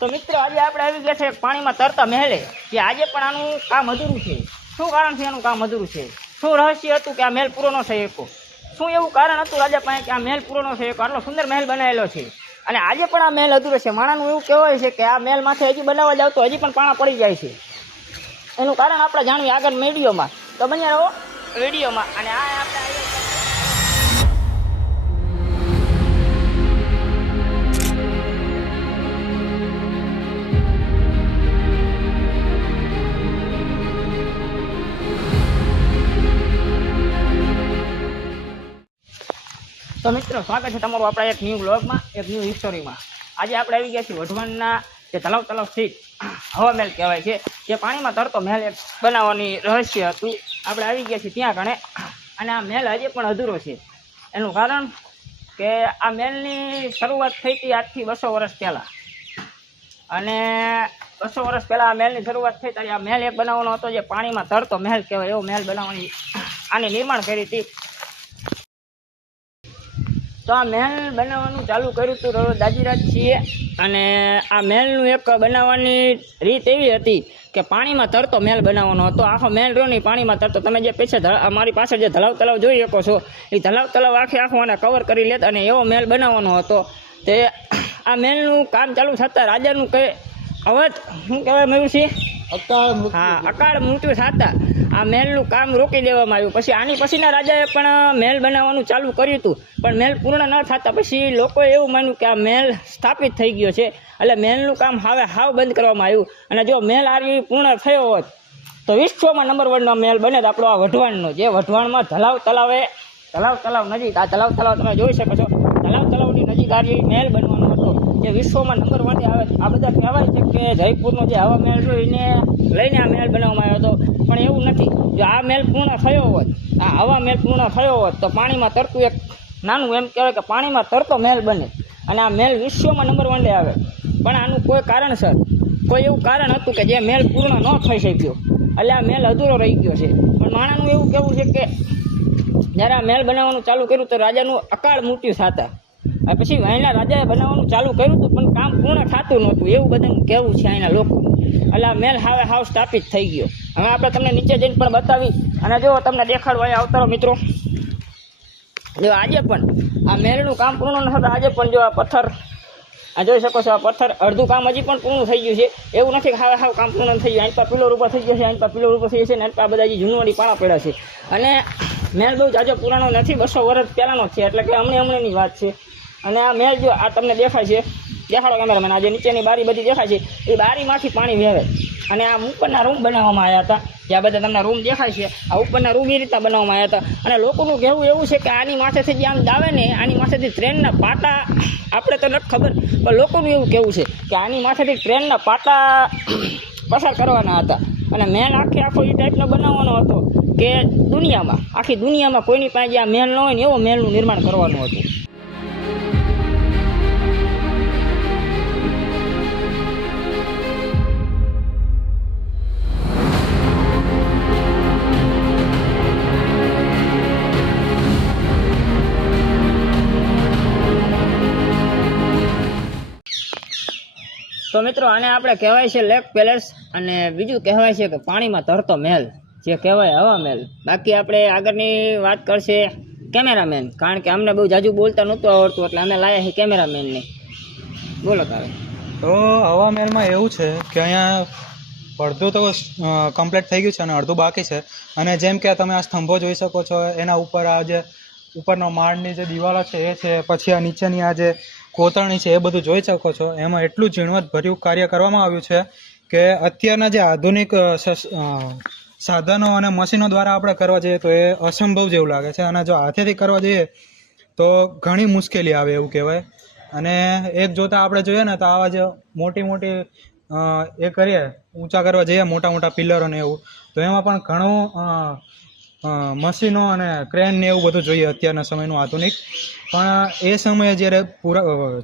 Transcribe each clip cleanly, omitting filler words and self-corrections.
તો મિત્રો આજે આપણે આવી ગયા છે પાણીમાં તરતા મહેલે કે આજે પણ આનું કામ અધૂરું છે। શું કારણ છે એનું કામ અધૂરું છે? શું રહસ્ય હતું કે આ મહેલ પૂરો ન થઈ શકો? શું એવું કારણ હતું રાજા પાસે કે આ મહેલ પૂરો ન થઈ શકો? આટલો સુંદર મહેલ બનાવેલો છે અને આજે પણ આ મહેલ અધૂરો છે। માણાનું એવું કહેવાય છે કે આ મહેલ માથે હજી બનાવવા જાવ તો હજી પણ પાણા પડી જાય છે। એનું કારણ આપણે જાણવી આગળ વિડીયોમાં, તો બન્યા રહો વિડીયોમાં। અને આ આપણે તો મિત્રો સ્વાગત છે તમારું આપણા એક ન્યૂ બ્લોગમાં, એક ન્યૂ હિસ્ટોરીમાં। આજે આપણે આવી ગયા છીએ વઢવાણના જે તલાવ સ્થિત હવા મહેલ કહેવાય છે, જે પાણીમાં તરતો મહેલ એક બનાવવાની રહસ્ય હતું। આપણે આવી ગયા છીએ ત્યાં ગણે અને આ મહેલ હજી પણ અધૂરો છે। એનું કારણ કે આ મહેલની શરૂઆત થઈ હતી આજથી 200 વર્ષ પહેલાં, અને 200 વર્ષ પહેલાં આ મહેલની શરૂઆત થઈ ત્યારે આ મહેલ એક બનાવવાનો હતો જે પાણીમાં તરતો મહેલ કહેવાય એવો મહેલ બનાવવાની આની નિર્માણ કરી હતી। તો આ મહેલ બનાવવાનું ચાલુ કર્યું હતું દાજીરાજ છીએ, અને આ મહેલનું એક બનાવવાની રીત એવી હતી કે પાણીમાં તરતો મહેલ બનાવવાનો હતો। આખો મહેલ રહ્યો નહીં પાણીમાં તરતો। તમે જે પીછે અમારી પાસે જે તલાવ જોઈ શકો છો એ તલાવ આખો આને કવર કરી લેત અને એવો મહેલ બનાવવાનો હતો। તે આ મહેલનું કામ ચાલુ થતાં રાજાનું કંઈ અવધ શું કહેવાય મયુરસિંહ? અકાળ મૃત્યુ થતાં આ મહેલનું કામ રોકી દેવામાં આવ્યું। પછી આની પછીના રાજાએ પણ મહેલ બનાવવાનું ચાલુ કર્યું હતું, પણ મહેલ પૂર્ણ ન થતાં પછી લોકોએ એવું માન્યું કે આ મહેલ સ્થાપિત થઈ ગયો છે, એટલે મહેલનું કામ હાવ બંધ કરવામાં આવ્યું। અને જો મહેલ આ પૂર્ણ થયો હોત તો વિશ્વમાં નંબર 1નો મહેલ બને આપણો આ વઢવાણનો, જે વઢવાણમાં તલાવ નજીક આ તલાવ તમે જોઈ શકો છો। તલાવની નજીક આ મહેલ બનવાનો હતો જે વિશ્વમાં નંબર 1 આવે। આ બધા કહેવાય છે કે જયપુરનો જે હવા મહેલ છે એને લઈને આ મહેલ બનાવવામાં આવ્યો હતો, પણ એવું નથી। જો આ મહેલ પૂર્ણ થયો હોત, આ હવા મહેલ પૂર્ણ થયો હોત તો પાણીમાં તરતું એક નાનું એમ કહેવાય કે પાણીમાં તરતો મહેલ બને અને આ મહેલ વિશ્વમાં નંબર 1 આવે। પણ આનું કોઈ કારણસર કોઈ એવું કારણ હતું કે જે મહેલ પૂર્ણ ન થઈ શક્યો, એટલે આ મહેલ અધૂરો રહી ગયો છે। પણ માણાનું એવું કહેવું છે કે જ્યારે આ મહેલ બનાવવાનું ચાલુ કર્યું તો રાજાનું અકાળ મૃત્યુ થતા પછી અહીંના રાજાએ બનાવવાનું ચાલુ કર્યું હતું, પણ કામ પૂર્ણ થતું નહોતું એવું બધાનું કહેવું છે અહીંના લોકોનું। એટલે આ મહેલ હાવ સ્થાપિત થઈ ગયો। હવે આપણે તમને નીચે જઈને પણ બતાવી અને જો તમને દેખાડવા અહીંયા આવતારો મિત્રો, જો આજે પણ આ મહેલનું કામ પૂર્ણ ન થતાં આજે પણ જો આ પથ્થર આ જોઈ શકો છો, આ પથ્થર અડધું કામ હજી પણ પૂર્ણ થઈ ગયું છે। એવું નથી કે હાવ કામ પૂર્ણ થઈ ગયું। અહીં પર પિલોર ઉપર થઈ ગયો છે, અહીં પર પિલોર ઉપર થઈ જશે ને આ બધા હજી જૂનવાડી પાણા પડ્યા છે। અને મહેલ બહુ જાજો પુરાણો નથી, 200 વર્ષ પહેલાંનો છે, એટલે કે હમણાંની વાત છે। અને આ મહેલ જો આ તમને દેખાય છે, દેખાડો કેમેરામેન, આ જે નીચેની બારી બધી દેખાય છે એ બારીમાંથી પાણી વહેવે। અને આ ઉપરના રૂમ બનાવવામાં આવ્યા હતા, જ્યાં બધા તમને રૂમ દેખાય છે, આ ઉપરના રૂમ એ રીતના બનાવવામાં આવ્યા હતા। અને લોકોનું કહેવું એવું છે કે આની માથેથી જે આમ આવે ને આની માથેથી ટ્રેનના પાટા, આપણે તો નથી ખબર પણ લોકોનું એવું કહેવું છે કે આની માથેથી ટ્રેનના પાટા પસાર કરવાના હતા। અને મહેલ આખો એ ટાઈપનો બનાવવાનો હતો કે આખી દુનિયામાં કોઈની પાસે જે આ મહેલ ન હોય ને એવો મહેલનું નિર્માણ કરવાનું હતું। તો મિત્રો આને આપણે કહેવાય છે લેક પેલેસ, અને બીજું કહેવાય છે કે પાણીમાં તરતો મહેલ, જે કહેવાય હવા મહેલ। બાકી આપણે આગળની વાત કરશે કેમેરામેન, કારણ કે અમને બહુ જાજુ બોલતા નહોતું આવડતું એટલે અમે લાયા છીએ કેમેરામેનને। બોલો તારે। તો હવા મહેલમાં એવું છે કે અહીંયા અડધું તો કમ્પ્લીટ થઈ ગયું છે અને અડધું બાકી છે। અને જેમ કે તમે આ સ્તંભો જોઈ શકો છો, એના ઉપર આ જે ઉપરનો માળની જે દિવાલો છે એ છે, પછી આ નીચેની આ જે કોતરણી છે એ બધું જોઈ શકો છો। એમાં એટલું ઝીણવટભર્યું કાર્ય કરવામાં આવ્યું છે કે અત્યારના જે આધુનિક સાધનો અને મશીનો દ્વારા આપણે કરવા જઈએ તો એ અસંભવ જેવું લાગે છે, અને જો હાથેથી કરવા જઈએ તો ઘણી મુશ્કેલી આવે એવું કહેવાય। અને એક જોતાં આપણે જોઈએ ને તો આવા જે મોટી એ કરીએ ઊંચા કરવા જઈએ મોટા પિલરો ને એવું, તો એમાં પણ ઘણું મશીનો અને ક્રેન ને એવું બધું જોઈએ અત્યારના સમયનું આધુનિક। પણ એ સમયે જ્યારે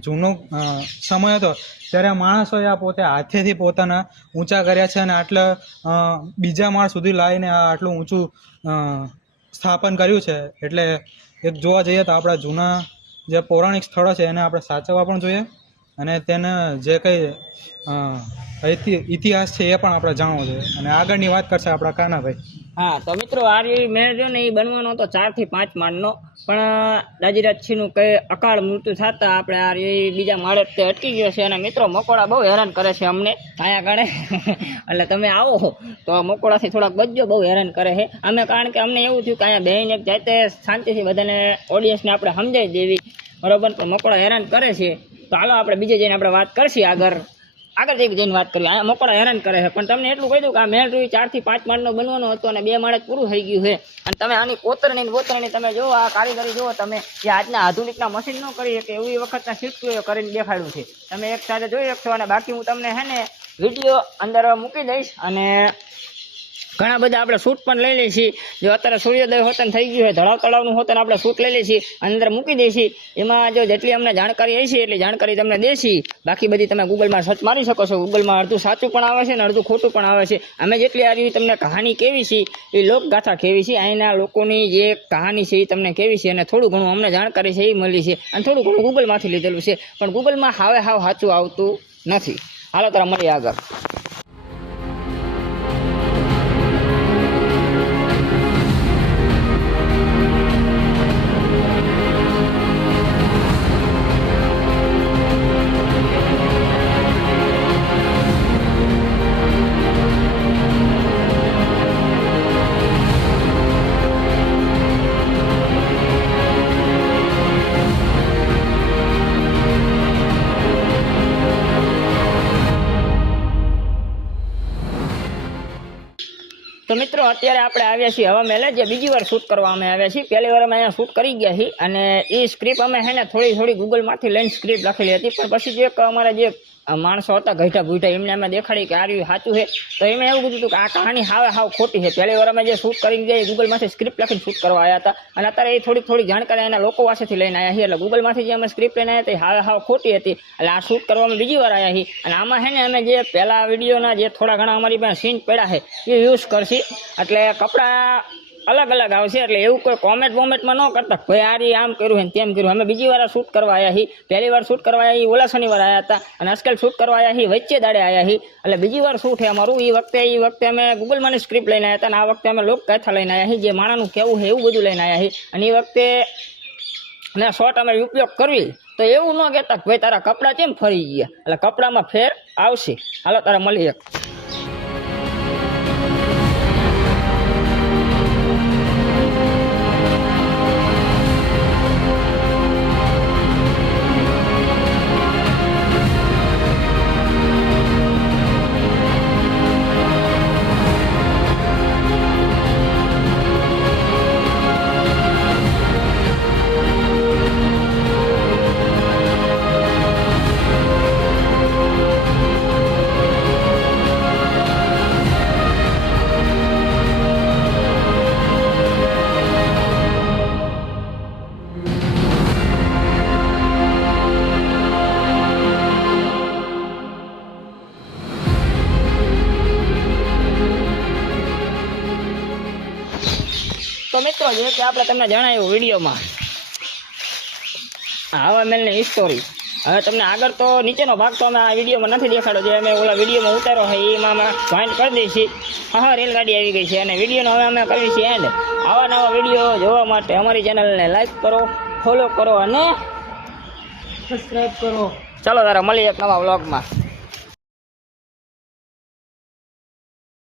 જૂનો સમય હતો ત્યારે માણસોએ આ પોતે હાથેથી પોતાના ઊંચા કર્યા છે, અને આટલા બીજા માળ સુધી લાવીને આ આટલું ઊંચું સ્થાપન કર્યું છે। એટલે એક જોવા જઈએ તો આપણા જૂના જે પૌરાણિક સ્થળો છે એને આપણે સાચવવા પણ જોઈએ અને તેને જે કંઈ ઇતિહાસ છે એ પણ આપણે જાણવો જોઈએ. અને આગળની વાત કરશે આપણા કાનાભાઈ. હા તો મિત્રો આ મેળ રહ્યો ને એ બનવાનો હતો 4 થી 5 માળનો, પણ દાજીરાજસિંહનું કઈ અકાળ મૃત્યુ થતા આપણે આ બીજા માળે તે અટકી ગયો છે. અને મિત્રો મકોડા બહુ હેરાન કરે છે અમને અહીંયા ગાડે એટલે તમે આવો તો મકોડાથી થોડાક બચજો, બહુ હેરાન કરે છે અમે. કારણ કે અમને એવું થયું કે અહીંયા બેહીને જાતે શાંતિથી બધાને ઓડિયન્સને આપણે સમજાવી દેવી, બરોબર. તો મકોડા હેરાન કરે છે તો હાલો આપણે બીજે જઈને આપણે વાત કરશી આગળ જઈને વાત કરીએ. અહીંયા મકોડા હેરાન કરે છે, પણ તમને એટલું કહી દઉં કે આ મેળ રૂઈ 4 થી 5 માળનો બનવાનો હતો અને 2 માળે જ પૂરું થઈ ગયું છે. અને તમે આની કોતરણી તમે જુઓ, આ કારીગરી જુઓ તમે, જે આજના આધુનિકના મશીન ન કરી શકે એવી વખતના શિલ્પીઓએ કરીને દેખાડ્યું છે. તમે એક સાથે જોઈ શકશો. અને બાકી હું તમને હે ને વિડીયો અંદર મૂકી દઈશ. અને ઘણા બધા આપણે શૂટ પણ લઈ લઈએ છીએ. જો અત્યારે સૂર્યોદય હોતન થઈ ગયું હોય, ધડાવ તળાવનું હોતન આપણે શૂટ લઈ લઈએ છીએ, અંદર મૂકી દઈશી. એમાં જો જેટલી અમને જાણકારી હશે એટલી જાણકારી તમને દેશી. બાકી બધી તમે ગૂગલમાં સર્ચ મારી શકો છો. ગૂગલમાં અડધું સાચું પણ આવે છે ને અડધું ખોટું પણ આવે છે. અમે જેટલી આવી તમને કહાની કેવી છે, એ લોકગાથા કેવી છે, અહીંના લોકોની જે કહાની છે એ તમને કેવી છે, અને થોડું ઘણું અમને જાણકારી છે એ મળી છે, અને થોડું ઘણું ગૂગલમાંથી લીધેલું છે. પણ ગૂગલમાં હાવ સાચું આવતું નથી. હાલો તારા મળીએ આગળ. તો મિત્રો અત્યારે આપણે આવ્યા છીએ હવા મહેલે, જે બીજી વાર શૂટ કરવા અમે આવ્યા છીએ. પહેલી વાર અમે અહીંયા શૂટ કરી ગયા છીએ. અને એ સ્ક્રિપ્ટ અમે હે ને થોડી ગૂગલમાંથી લઈને સ્ક્રિપ્ટ લખેલી હતી. પણ પછી જે અમારા જે માણસો હતા ગઈઠા ભૂઠા, એમને અમે દેખાડી કે આ રહ્યું સાચું છે. તો એમને એવું કીધું કે આ કહાની હાવ ખોટી છે. પહેલી વાર અમે જે શૂટ કરીને ગયા ગૂગલમાંથી સ્ક્રિપ્ટ લખીને શૂટ કરવા આવ્યા હતા. અને અત્યારે એ થોડી જાણકારી એના લોકો પાસેથી લઈને આવ્યા છીએ. એટલે ગૂગલમાંથી જે અમે સ્ક્રિપ્ટ લઈને આવ્યા હતી હાવ ખોટી હતી. એટલે આ શૂટ કરવામાં બીજી વાર આવ્યા છીએ. અને આમાં હે ને અમે જે પહેલા વિડીયોના જે થોડા ઘણા અમારી પાસે સીન પડ્યા છે એ યુઝ કરશી. એટલે કપડાં અલગ અલગ આવશે. એટલે એવું કોઈ કોમેન્ટમાં ન કરતા ભાઈ આ રી આમ કર્યું ને તેમ કર્યું. અમે બીજી વાર શૂટ કરવા આવ્યા છીએ. પહેલી વાર શૂટ કરવા આવ્યા ઓલા શનિવાર આવ્યા હતા, અને આજકાલ શૂટ કરવા આવ્યા છીએ વચ્ચે દાડે આવ્યા છીએ. એટલે બીજી વાર શૂટ છે અમારું. એ વખતે અમે ગૂગલમાંની સ્ક્રિપ્ટ લઈને આવ્યા હતા, અને આ વખતે અમે લોકગાથા લઈને આવ્યા છીએ, જે માણાનું કેવું છે એવું બધું લઈને આવ્યા છીએ. અને એ વખતે ને શોર્ટ અમે ઉપયોગ કરવી તો એવું ન કહેતા ભાઈ તારા કપડાં કેમ ફરી ગયા. એટલે કપડામાં ફેર આવશે. હાલો તારા મળીએ. તો મિત્રો જે કે આપણે તમને જણાવ્યું વિડીયોમાં હવા મહેલની હિસ્ટોરી. હવે તમને આગળ તો નીચેનો ભાગ તો અમે આ વિડીયોમાં નથી દેખાડ્યો, જે અમે ઓલા વિડીયોમાં ઉતાર્યો છે એમાં અમે જોઈન્ટ કરી દઈએ છીએ. હા રેલગાડી આવી ગઈ છે. અને વિડીયોનો હવે અમે કરીએ છીએ એન્ડ. આવા નવા વિડીયો જોવા માટે અમારી ચેનલને લાઈક કરો, ફોલો કરો અને સબસ્ક્રાઈબ કરો. ચાલો તારા મળીએ એક નવા વ્લોગમાં.